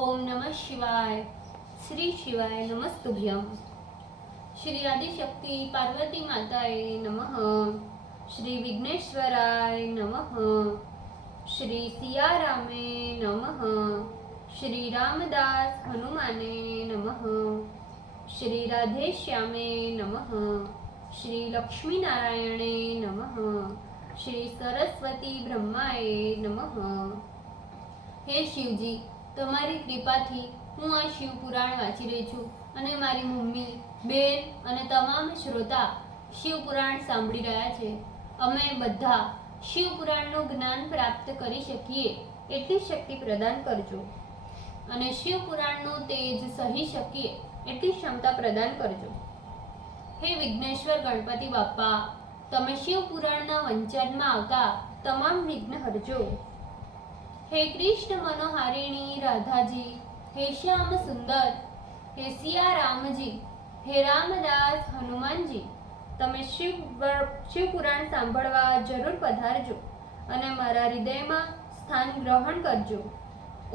ओम नमः शिवाय। श्री शिवाय नमस्तुभ्यम। श्री आदिशक्ति पार्वती माताए नमः। श्री विघ्नेश्वराय नमः। श्री सियारामे नमः। श्री रामदास हनुमाने नमः। श्री राधेश्यामे नमः। श्री लक्ष्मी नारायणे नमः। श्री सरस्वती ब्रह्माए नमः। हे शिवजी, તમારી કૃપાથી હું આ શિવ પુરાણ વાંચી રહી છું અને મારી મમ્મી, બેન અને તમામ શ્રોતા શિવ પુરાણ સાંભળી રહ્યા છે. અમે બધા શિવ પુરાણનું જ્ઞાન પ્રાપ્ત કરી શકીએ એટલી શક્તિ પ્રદાન કરજો અને શિવ પુરાણનું તેજ સહી શકીએ એટલી ક્ષમતા પ્રદાન કરજો. હે વિઘ્નેશ્વર ગણપતિ બાપ્પા, તમે શિવ પુરાણના વંચાનમાં આવતા તમામ વિઘ્ન હરજો. हे कृष्ण मनोहारिणी राधा जी, हे श्याम सुंदर, हे सिया राम जी, हे रामदास हनुमान जी, તમે શિવ પુરાણ સાંભળવા જરૂર પધારજો અને મારા હૃદયમાં સ્થાન ગ્રહણ કરજો.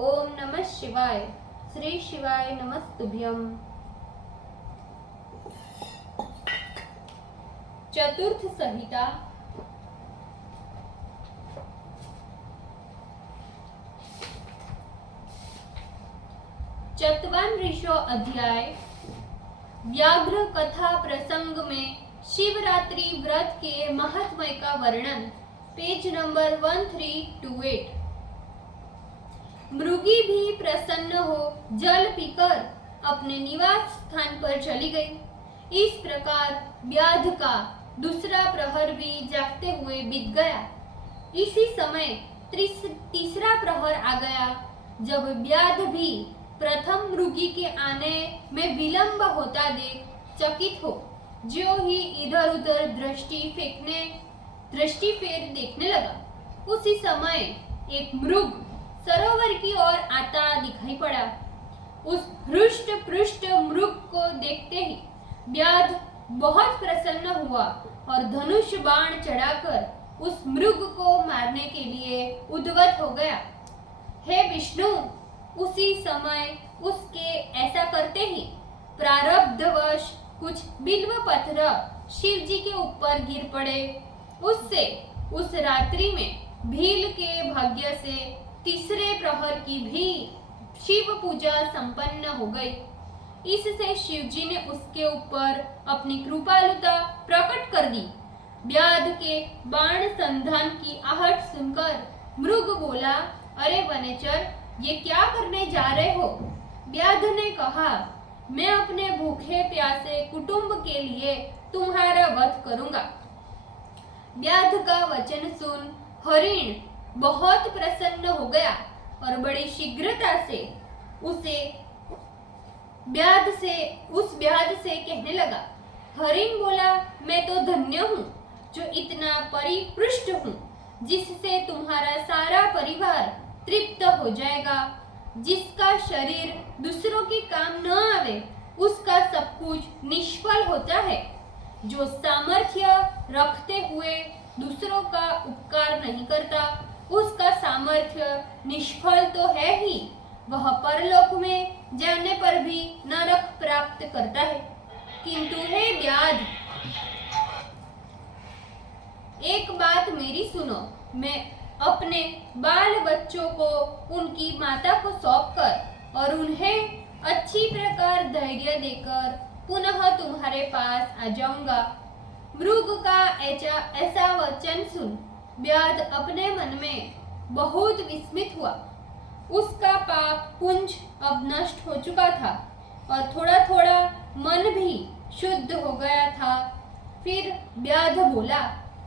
ઓમ નમઃ શિવાય. શ્રી શિવાય નમસ્તુભ્યમ. ચતુર્થ સંહિતા. चतवान ऋषो अध्याय व्याघ्र कथा प्रसंग में शिवरात्रि व्रत के महत्व का वर्णन, पेज नंबर 1328. मृगी भी प्रसन्न हो जल पीकर अपने निवास स्थान पर चली गई. इस प्रकार व्याध का दूसरा प्रहर भी जागते हुए बीत गया. इसी समय तीसरा प्रहर आ गया, जब व्याध भी प्रथम मृगी के आने में विलंब होता देख चकित हो जो ही इधर उधर दृष्टि फेर देखने लगा. उसी समय एक मृग सरोवर की ओर आता दिखाई पड़ा. उस हृष्ट पृष्ठ मृग को देखते ही व्याध बहुत प्रसन्न हुआ और धनुष बाण चढ़ाकर उस मृग को मारने के लिए उद्वत हो गया. हे विष्णु, उसी समय उसके ऐसा करते ही प्रारब्धवश कुछ बिल्व पत्थर शिव जी के ऊपर गिर पड़े. उससे उस रात्रि में भील के भाग्य से तीसरे प्रहर की भी शिव पूजा संपन्न हो गई. इससे शिव जी ने उसके ऊपर अपनी कृपालुता प्रकट कर दी. व्याध के बाण संधान की आहट सुनकर मृग बोला, अरे वनेचर, ये क्या करने जा रहे हो? व्याध ने कहा, मैं अपने भूखे प्यासे कुटुंब के लिए तुम्हारा वध करूंगा. व्याध का वचन सुन हरिण बहुत प्रसन्न हो गया और बड़ी शीघ्रता से उस व्याध से कहने लगा. हरिण बोला, मैं तो धन्य हूँ जो इतना परिपुष्ट हूँ, जिससे तुम्हारा सारा परिवार तृप्त हो जाएगा. जिसका शरीर दूसरों के काम न आवे उसका सब कुछ निष्फल होता है. जो सामर्थ्य रखते हुए दूसरों का उपकार नहीं करता उसका सामर्थ्य निष्फल तो है ही, वह परलोक में जाने पर भी नरक प्राप्त करता है. किंतु हे व्याध, एक बात मेरी सुनो. मैं अपने बाल बच्चों को उनकी माता को सौंपकर और उन्हें अच्छी प्रकार धैर्य देकर पुनः तुम्हारे पास आ जाऊंगा. मृग का ऐसा वचन सुन व्याध अपने मन में बहुत विस्मित हुआ. उसका पाप पुंज अब नष्ट हो चुका था और थोड़ा थोड़ा मन भी शुद्ध हो गया था. फिर व्याध बोला,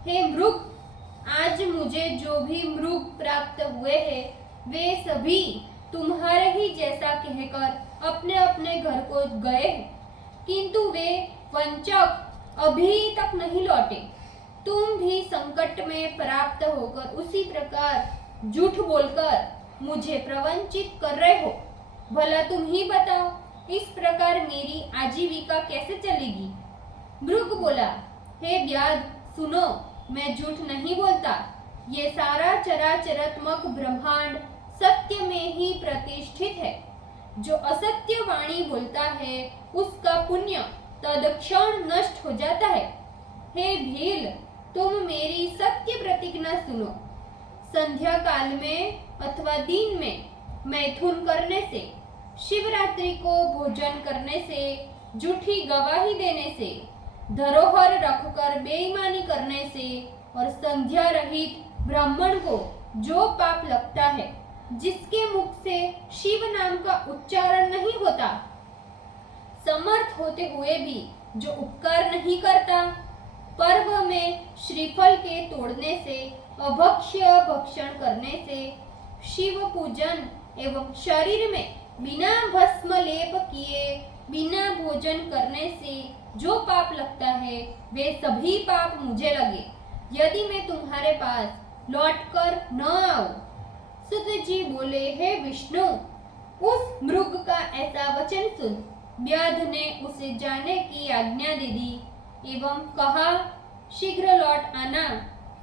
हे मृग, आज मुझे जो भी मृग प्राप्त हुए हैं वे सभी तुम्हारे ही जैसा कहकर अपने अपने घर को गए हैं, किंतु वे वंचक अभी तक नहीं लौटे. तुम भी संकट में प्राप्त होकर उसी प्रकार झूठ बोलकर मुझे प्रवंचित कर रहे हो. भला तुम ही बताओ, इस प्रकार मेरी आजीविका कैसे चलेगी? मृग बोला, हे व्याध, सुनो, मैं झूठ नहीं बोलता. ये सारा चराचरात्मक ब्रह्मांड सत्य में ही प्रतिष्ठित है. जो असत्य वाणी बोलता है उसका पुण्य तत्क्षण नष्ट हो जाता है। हे भील, तुम मेरी सत्य प्रतिज्ञा सुनो। संध्या काल में अथवा दिन में मैथुन करने से, शिवरात्रि को भोजन करने से, झूठी गवाही देने से, धरोहर रखकर बेईमानी करने से और संध्या रहित ब्राह्मण को जो पाप लगता है, जिसके मुख से शिव नाम का उच्चारण नहीं होता, समर्थ होते हुए भी जो उपकार नहीं करता, पर्व में श्रीफल के तोड़ने से, अभक्ष्य भक्षण करने से, शिव पूजन एवं शरीर में बिना भस्म लेप किए बिना भोजन करने से जो पाप लगता है, वे सभी पाप मुझे लगे यदि मैं तुम्हारे पास लौटकर न आऊं। सुत जी बोले, हे विष्णु, उस मृग का ऐसा वचन सुन। व्याध ने उसे जाने की आज्ञा दे दी एवं कहा, शीघ्र लौट आना।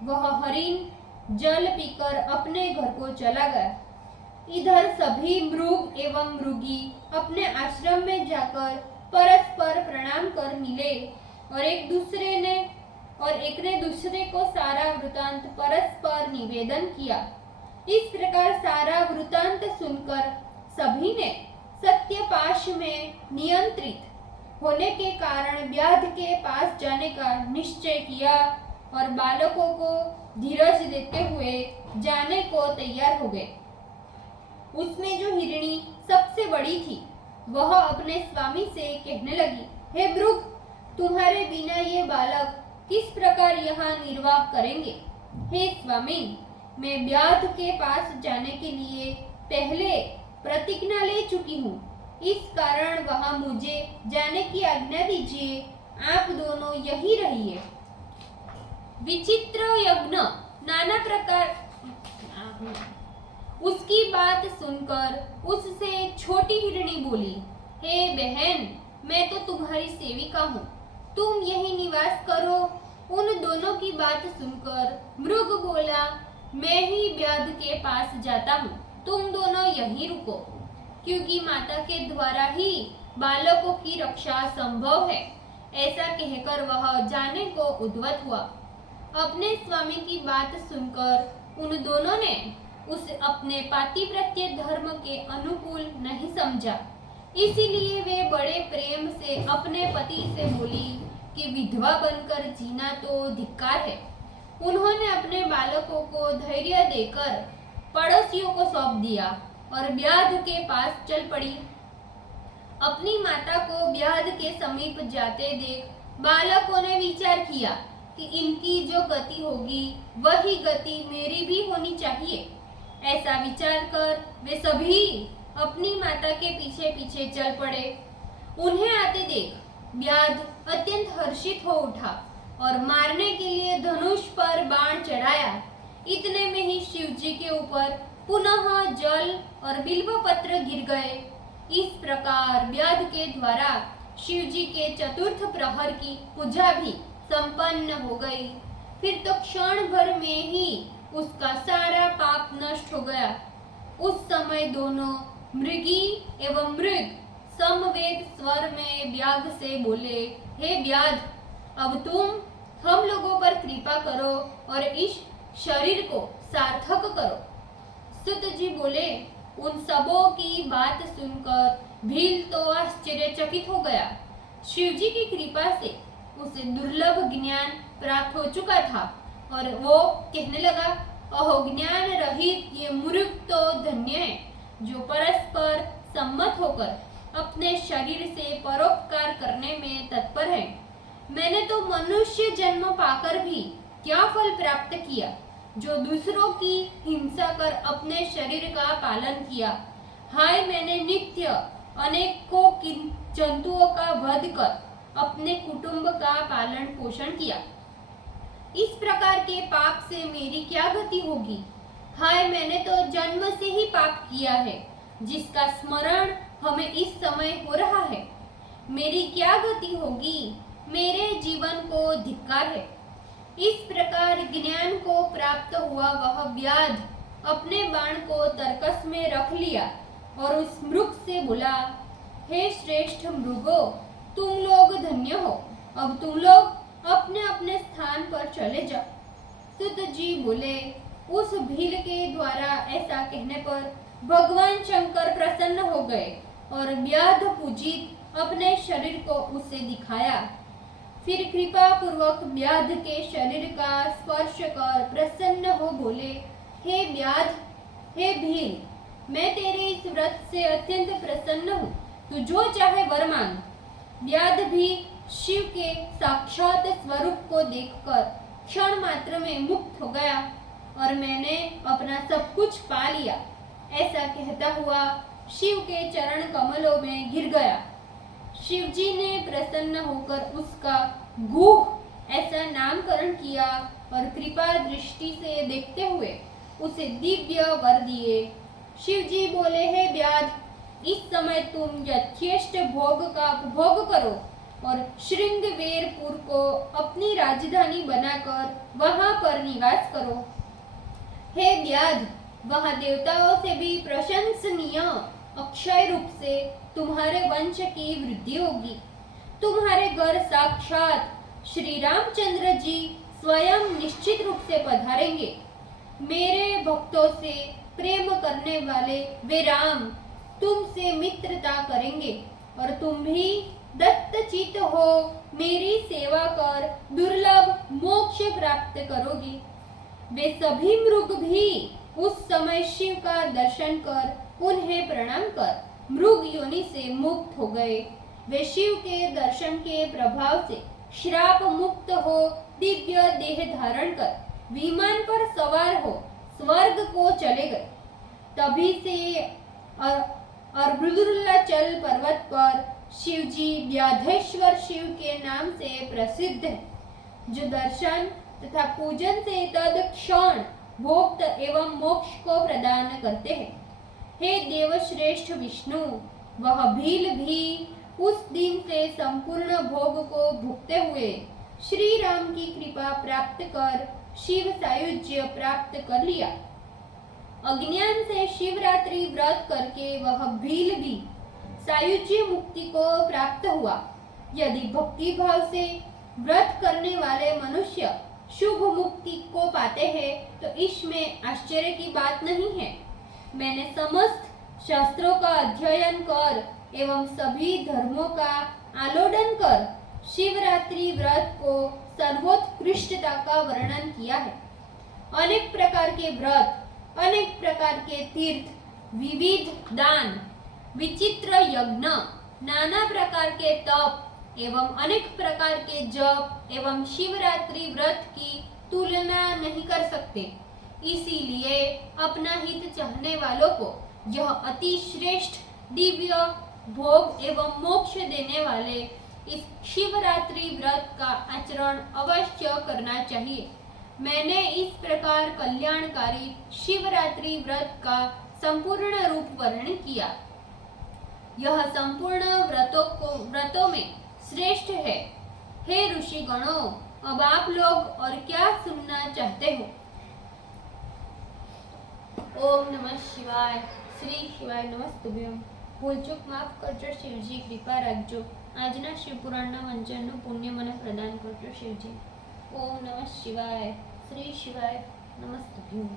वह हरिण जल पीकर अपने घर को चला गया। इधर सभी मृग एवं मृगी अपने आश्रम में जाकर परस्पर प्रणाम कर मिले और एक ने दूसरे को सारा वृतांत परस्पर निवेदन किया। इस प्रकार सारा वृतांत सुनकर सभी ने सत्यपाश में नियंत्रित होने के कारण व्याध के पास जाने का निश्चय किया और बालकों को धीरज देते हुए जाने को तैयार हो गए। उसमें जो हिरणी सबसे बड़ी थी, वह अपने स्वामी से कहने लगी, हे मृग, तुम्हारे बिना ये बालक किस प्रकार यहाँ निर्वाह करेंगे? हे स्वामी, मैं व्याध के पास जाने के लिए पहले प्रतिज्ञा ले चुकी हूँ, इस कारण वहाँ मुझे जाने की आज्ञा दीजिए। आप दोनों यही रहिए। विचित्र यज्ञ नाना प्रकार। उसकी बात सुनकर उससे छोटी हिरणी बोली, हे बहन, मैं तो तुम्हारी सेविका हूँ, तुम यही निवास करो। उन दोनों की बात सुनकर मृग बोला, मैं ही व्याध के पास जाता हूँ, तुम दोनों यहीं रुको, क्योंकि माता के द्वारा ही बालकों की रक्षा संभव है। ऐसा कहकर वह जाने को उद्यत हुआ। अपने स्वामी की बात सुनकर उन दोनों ने उसे अपने पातिव्रत्य धर्म के अनुकूल नहीं समझा, इसीलिए वे बड़े प्रेम से अपने पति से बोली कि विधवा बनकर जीना तो धिक्कार है। उन्होंने अपने बालकों को धैर्य देकर पड़ोसियों को सौंप दिया और व्याध के पास चल पड़ी। अपनी माता को व्याध के समीप जाते देख बालकों ने विचार किया कि इनकी जो गति होगी वही गति मेरी भी होनी चाहिए। ऐसा विचार कर वे सभी अपनी माता के पीछे पीछे चल पड़े। उन्हें आते देख व्याध अत्यंत हर्षित हो उठा और मारने के लिए धनुष पर बाण चढ़ाया। इतने में ही शिवजी के ऊपर पुनः जल और बिल्व पत्र गिर गए। इस प्रकार व्याध के द्वारा शिवजी के चतुर्थ प्रहर की पूजा भी संपन्न हो गई। फिर तो क्षण भर में ही उसका सारा पाप नष्ट हो गया। उस समय दोनों मृगी एवं मृग समवेत स्वर में व्याध से बोले, हे व्याध, अब तुम हम लोगों पर कृपा करो और इस शरीर को सार्थक करो। सुत जी बोले, उन सबों की बात सुनकर भील तो आश्चर्यचकित हो गया। शिवजी की कृपा से उसे दुर्लभ ज्ञान प्राप्त हो चुका था और वो कहने लगा, अहो ज्ञान रहित ये मूर्ख तो धन्य है जो परस्पर सम्मत होकर अपने शरीर से परोपकार करने में तत्पर है। मैंने तो मनुष्य जन्म पाकर भी क्या फल प्राप्त किया, जो दूसरों की हिंसा कर अपने शरीर का पालन किया। हाय, मैंने नित्य अनेकों जंतुओं का वध कर अपने कुटुंब का पालन पोषण किया। इस प्रकार के पाप से मेरी क्या गति होगी? हाय, मैंने तो जन्म से ही पाप किया है, जिसका स्मरण हमें इस समय हो रहा है। मेरी क्या गति होगी? मेरे जीवन को धिक्कार है। इस प्रकार ज्ञान को प्राप्त हुआ वह व्याध अपने बाण को तरकस में रख लिया और उस मृग से बोला, हे श्रेष्ठ मृगो, तुम लोग धन्य हो, अब तुम लोग अपने अपने स्थान पर चले जाओ। सुत जी बोले, उस भील के द्वारा ऐसा कहने पर भगवान शंकर प्रसन्न हो गए और व्याध पूजित अपने शरीर को उसे दिखाया। फिर कृपा पूर्वक व्याध के शरीर का स्पर्श कर प्रसन्न हो बोले, हे व्याध, हे भील, मैं तेरे इस व्रत से अत्यंत प्रसन्न हूँ, तू जो चाहे वर मांग। व्याध भी शिव के साक्षात स्वरूप को देखकर क्षण मात्र में मुक्त हो गया और मैंने अपना सब कुछ पा लिया, ऐसा कहता हुआ शिव के चरण कमलों में गिर गया। शिवजी ने प्रसन्न होकर उसका गुह ऐसा नामकरण किया और कृपा दृष्टि से देखते हुए उसे दिव्य वर दिए। शिवजी बोले, हे व्याध, इस समय तुम यथेष्ट भोग का उपभोग करो और श्रृंगवेरपुर को अपनी राजधानी बनाकर वहां पर निवास करो। हे व्याध, वहां देवताओं से भी प्रशंसनीय अक्षय रूप से तुम्हारे वंश की वृद्धि होगी। तुम्हारे घर साक्षात श्री रामचंद्र जी स्वयं निश्चित रूप से पधारेंगे। मेरे भक्तों से प्रेम करने वाले वे राम तुमसे मित्रता करेंगे और तुम भी दत्तचित हो मेरी सेवा कर दुर्लभ मोक्ष प्राप्त करोगे। वे सभी मृग भी उस समय शिव का दर्शन कर उन्हें प्रणाम कर मृग योनि से मुक्त हो गए। वे शिव के दर्शन के प्रभाव से श्राप मुक्त हो दिव्य देह धारण कर विमान पर सवार हो स्वर्ग को चले गए। तभी से अर्बुदुल्लाचल पर्वत पर शिवजी व्याधेश्वर शिव के नाम से प्रसिद्ध है, जो दर्शन तथा पूजन से तद क्षण भोक्त एवं मोक्ष को प्रदान करते हैं। हे देवश्रेष्ठ विष्णु, वह भील भी उस दिन से संपूर्ण भोग को भुगते हुए श्री राम की कृपा प्राप्त कर शिव सायुज्य प्राप्त कर लिया। अज्ञान से शिवरात्रि व्रत करके वह भील भी सायुज्य मुक्ति को प्राप्त हुआ। यदि भक्ति भाव से व्रत करने वाले मनुष्य शुभ मुक्ति को पाते हैं तो इसमें आश्चर्य की बात नहीं है। मैंने समस्त शास्त्रों का अध्ययन कर एवं सभी धर्मों का आलोडन कर शिवरात्रि व्रत को सर्वोत्कृष्टता का वर्णन किया है। अनेक प्रकार के व्रत, अनेक प्रकार के तीर्थ, विविध दान, विचित्र यज्ञ, नाना प्रकार के तप एवं अनेक प्रकार के जप एवं शिवरात्रि व्रत की तुलना नहीं कर सकते। इसीलिए अपना हित चाहने वालों को यह अति श्रेष्ठ दिव्य भोग एवं मोक्ष देने वाले इस शिवरात्रि व्रत का आचरण अवश्य करना चाहिए। मैंने इस प्रकार कल्याणकारी शिवरात्रि व्रत का संपूर्ण रूप वर्णन किया। यह संपूर्ण व्रतों में श्रेष्ठ है। हे ऋषि गणों, अब आप लोग और क्या सुनना चाहते हो? ओम नमः शिवाय। श्री शिवाय नमस्तुभ्यम। ભૂલચૂક માફ કરજો શિવજી, કૃપા રાખજો। આજના શિવપુરાણના વંચનનું પુણ્ય મને પ્રદાન કરજો શિવજી। ઓમ નમઃ શિવાય। શ્રી શિવાય નમસ્તુભ્યમ।